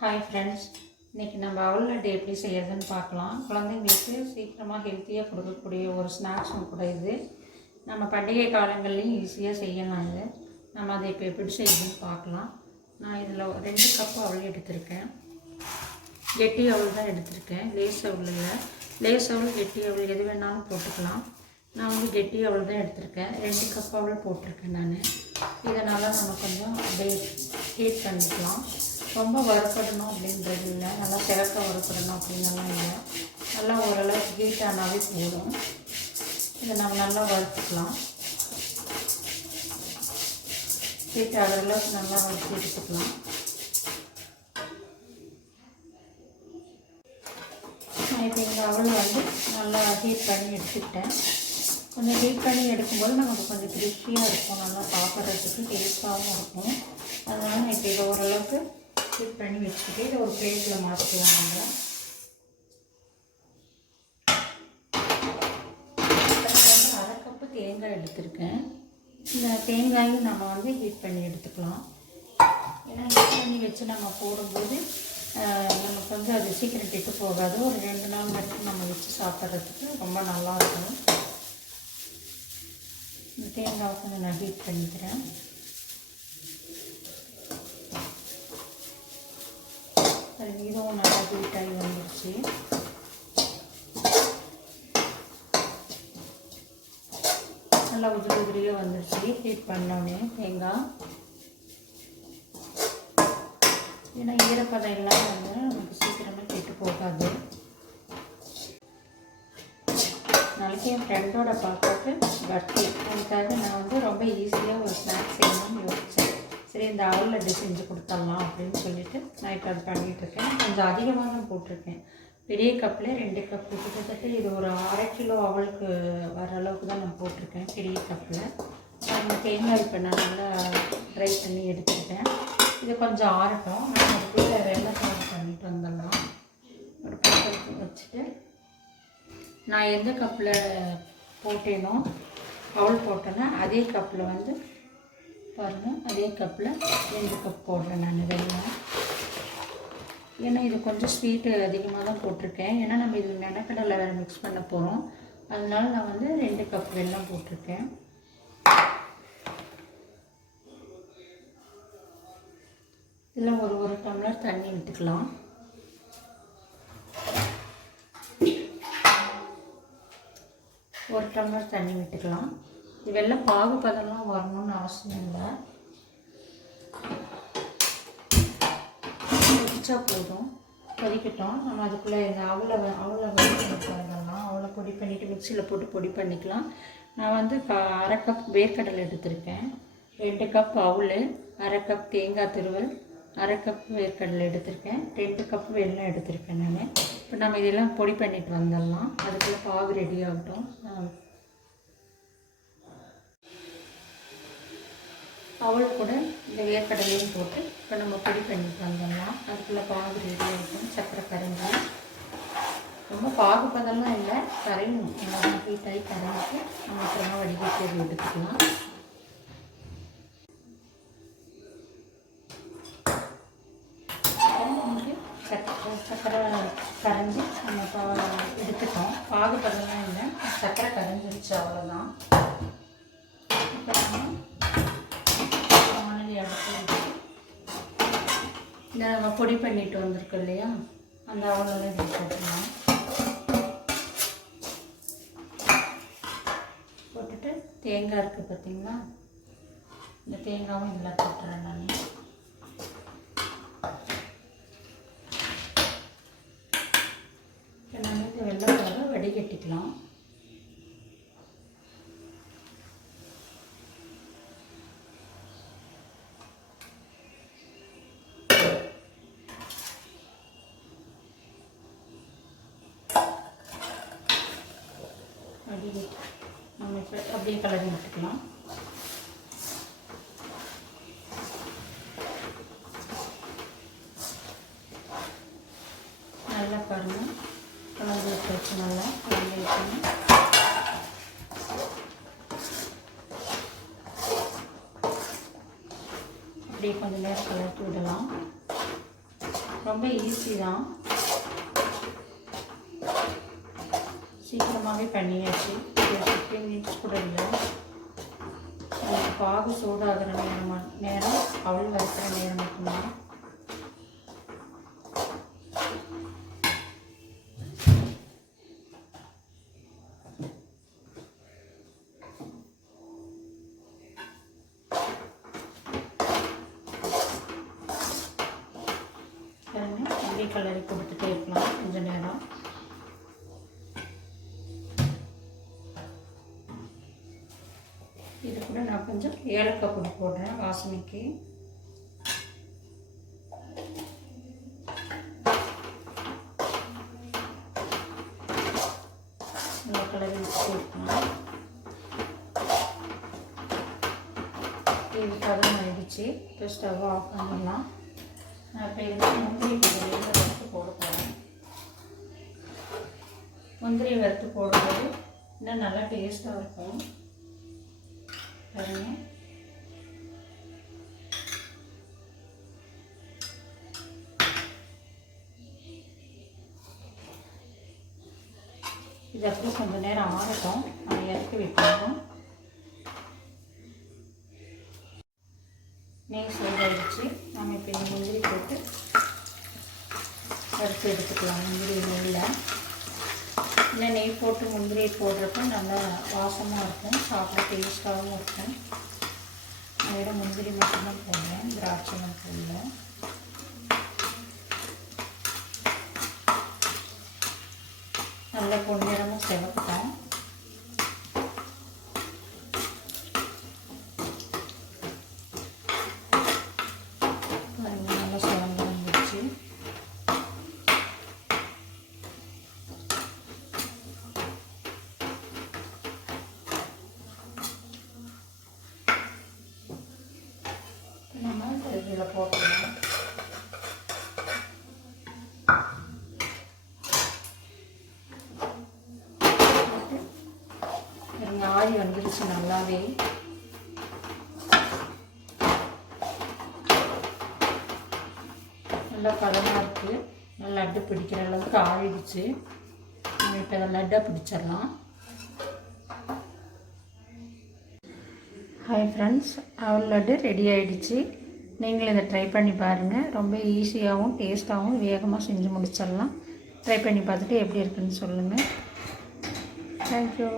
Hi friends, இன்றைக்கி நம்ம அவல் லட்டு எப்படி செய்யறதுன்னு பார்க்கலாம். குழந்தைங்களுக்கு சீக்கிரமாக ஹெல்த்தியாக கொடுக்கக்கூடிய ஒரு ஸ்நாக்ஸும் கூட இது. நம்ம பண்டிகை காலங்கள்லேயும் ஈஸியாக செய்யலாம். இது நம்ம அதை இப்போ எப்படி செய்யணும்னு பார்க்கலாம். நான் இதில் 2 கப் அவல் எடுத்திருக்கேன். கெட்டி அவல் தான் எடுத்திருக்கேன், லேஸ் அவல் இல்லை. லேஸ் அவல் கெட்டி அவல் எது வேணாலும் போட்டுக்கலாம். நான் வந்து கெட்டி அவல் தான் எடுத்திருக்கேன். 2 கப் அவல் போட்டிருக்கேன் நான். இதனால் நம்ம கொஞ்சம் அப்படியே ஹீட் பண்ணிக்கலாம். ரொம்ப வறுப்படணும் அப்படின்றது இல்லை, நல்லா சிறக்க வறுப்படணும் அப்படின்னலாம் இல்லை. நல்லா ஓரளவுக்கு ஹீட் ஆனாவே போதும். இதை நம்ம நல்லா வறுத்துக்கலாம். ஹீட் ஆகிற அளவுக்கு நல்லா வறுத்து எடுத்துக்கலாம். நான் இப்போ இந்த அவல் வந்து நல்லா ஹீட் பண்ணி எடுத்துக்கிட்டேன். கொஞ்சம் ஹீட் பண்ணி எடுக்கும்போது நமக்கு கொஞ்சம் கிறிஸ்பியாக இருக்கும், நல்லா சாப்பிட்றதுக்கு டேஸ்ட்டாகவும் இருக்கும். அதனால் நான் இப்போ இதை ஓரளவுக்கு ஹீட் பண்ணி வச்சுக்கிட்டு இதை ஒரு பிளேட்டில் மாற்றிக்கலாம். நம்ம வந்து 1/2 கப்பு தேங்காய் எடுத்துருக்கேன். இந்த தேங்காயும் நம்ம வந்து ஹீட் பண்ணி எடுத்துக்கலாம். ஏன்னா ஹீட் பண்ணி வச்சு நம்ம போடும்போது நமக்கு வந்து அது சீக்கிரம் கெட்டு போகாது. ஒரு 2 நாள் வரைக்கும் நம்ம வச்சு சாப்பிட்றதுக்கு ரொம்ப நல்லாயிருக்கும். இந்த தேங்காய் கொஞ்சம் நான் ஹீட் பண்ணிக்கிறேன். இதுவும் நல்லா ஹீட் ஆகி வந்துடுச்சு. நல்லா உதிரியாக வந்துடுச்சு ஹீட் பண்ணோடனே தேங்காய். ஏன்னா ஈரப்பதம் இல்லாமல் வந்து நமக்கு சீக்கிரமாக கெட்டு போகாது. நாளைக்கு என் ஃப்ரெண்டோட பாப்பாவுக்கு பர்த்டே, அதுக்காக நான் வந்து ரொம்ப ஈஸியாக ஒரு ஸ்நாக்ஸ் செய்யணும்னு யோசித்தேன். சரி, இந்த அவல் லட்டு செஞ்சு கொடுத்துடலாம் அப்படின்னு சொல்லிட்டு நான் இப்போ அது பண்ணிகிட்ருக்கேன். கொஞ்சம் அதிகமாக தான் போட்டிருக்கேன். பெரிய கப்பில் 2 கப்பு, கிட்டத்தட்ட இது ஒரு 1/2 கிலோ அவளுக்கு வர அளவுக்கு தான் நான் போட்டிருக்கேன் பெரிய கப்பில். அந்த தேங்காய் இப்போ நான் நல்லா ட்ரை பண்ணி எடுத்துக்கிட்டேன். இது கொஞ்சம் ஆறட்டும். நான் அதுக்குள்ளே வெள்ளை பண்ணிட்டு வந்துடலாம். ஒரு பாத்திரத்தை வச்சுட்டு நான் எந்த கப்பில் போட்டேனோ அவல் போட்டேன்னா அதே கப்பில் வந்து பாருங்கள், அதே கப்பில் 2 கப் போடுறேன் நான் வெல்லம். ஏன்னா இது கொஞ்சம் ஸ்வீட்டு அதிகமாக தான் போட்டிருக்கேன். ஏன்னா நம்ம இது நிலக்கடலை வேறு மிக்ஸ் பண்ண போகிறோம். அதனால நான் வந்து 2 கப் வெல்லம் போட்டிருக்கேன். இதில் ஒரு டம்ளர் தண்ணி விட்டுக்கலாம். ஒரு டம்ளர் தண்ணி விட்டுக்கலாம். இது வெள்ளம் பாகுபதெல்லாம் வரணும்னு அவசியம் இல்லை, கொதிச்சா போதும். கொதிக்கட்டும். நம்ம அதுக்குள்ளே இந்த அவலை பண்ணிக்கலாம். அவலை பொடி பண்ணிவிட்டு மிக்சியில் போட்டு பொடி பண்ணிக்கலாம். நான் வந்து 1/2 கப் வேர்க்கடலை எடுத்திருக்கேன். 2 கப் அவல், 1/2 கப் தேங்காய் துருவல், 1/2 கப் வேர்க்கடலை எடுத்திருக்கேன். 2 கப் வெல்லம் எடுத்திருக்கேன் நான். இப்போ நம்ம இதெல்லாம் பொடி பண்ணிட்டு வந்துடலாம். அதுக்குள்ளே பாகு ரெடி ஆகட்டும். அவல் கூட இந்த வேர்க்கடலையும் போட்டு இப்போ நம்ம பொடி பண்ணிட்டு வந்துடலாம். அதுக்குள்ளே பாகு ரெடி ஆகிடும். சர்க்கரை கரைஞ்சி, ரொம்ப பாகு பதெல்லாம் இல்லை, கரையணும். நல்லா ஹீட்டாகி கரைஞ்சிட்டு நம்ம அப்புறமா வடிகட்டி எடுத்துக்கலாம். சர்க்கரை கரைஞ்சி நம்ம எடுத்துட்டோம். பாகு பதெல்லாம் இல்லை, சர்க்கரை கரைஞ்சிருச்சு, அவ்வளோதான். இப்போ நம்ம அடுத்து இந்த நம்ம பொடி பண்ணிட்டு வந்திருக்கோம் இல்லையா, அந்த அவலோட இப்படி போட்டுக்கலாம். போட்டுட்டு தேங்காய் இருக்குது பார்த்திங்களா, இந்த தேங்காயும் இதில் போட்டுறேன் நான். இப்போ நம்ம இந்த வெள்ளப்பாக வடிகட்டிக்கலாம். நம்ம இப்போ அப்படியே கலரி விட்டுக்கலாம். நல்லா பாருங்கள், கலந்து வச்சு நல்லா கலந்து வைக்கணும். அப்படியே கொஞ்சம் நேரம் கலக்கி விடலாம். ரொம்ப ஈஸி தான், சீக்கிரமாகவே பண்ணியாச்சு. 15 மினிட்ஸ் கூட இல்லை. பாகு சூடாகிற நேரம் அவள் வறுக்கிற நேரம் மட்டும்தான். அப்படியே கலரி கொடுத்துட்டே இருக்கலாம் கொஞ்சம் நேரம். இது கூட நான் கொஞ்சம் ஏலக்காய் பொடி போடுறேன் வாசனைக்கு. நல்லா கலரி வச்சுருக்கலாம். இது பதம் ஆயிடுச்சு. இப்போ ஸ்டவ் ஆஃப் பண்ணிடலாம். நான் இப்போ இதுக்கு முந்திரி வறுத்து போட போகிறேன். முந்திரி வறுத்து போடும்போது இன்னும் நல்லா டேஸ்ட்டாக இருக்கும். பாருங்க, இது அப்படி கொஞ்சம் நேரம் ஆகட்டும். நம்ம இறக்கி வைக்கணும். நெய் சூடாயிடுச்சு. நம்ம இப்போ இந்த முந்திரி போட்டு வறுத்து எடுத்துக்கலாம். முந்திரி நெய்யில் இன்னும் நெய் போட்டு முந்திரி போடுறப்ப நல்லா வாசமாக இருக்கும், சாப்பிட டேஸ்ட்டாகவும் இருக்கும். நான் வெறும் முந்திரி மட்டும்தான் போடுறேன், திராட்சைலாம் போடல. நல்லா பொன்னிறமும் செவப்போம். நல்லா செவந்து வந்துடுச்சு. நம்ம இதில் போட்டுக்கலாம். ஆறி வந்துருச்சு நல்லாவே. நல்லா பதமாக இருக்குது. நல்லா லட்டு பிடிக்கிற அளவுக்கு ஆறிடுச்சு. நம்ம இப்போ அதை லட்டாக பிடிச்சிடலாம். ஹாய் ஃப்ரெண்ட்ஸ், அவல் லட்டு ரெடி ஆகிடுச்சு. நீங்களும் இதை ட்ரை பண்ணி பாருங்கள். ரொம்ப ஈஸியாகவும் டேஸ்ட்டாகவும் வேகமாக செஞ்சு முடிச்சிடலாம். ட்ரை பண்ணி பார்த்துட்டு எப்படி இருக்குன்னு சொல்லுங்கள். தேங்க்யூ.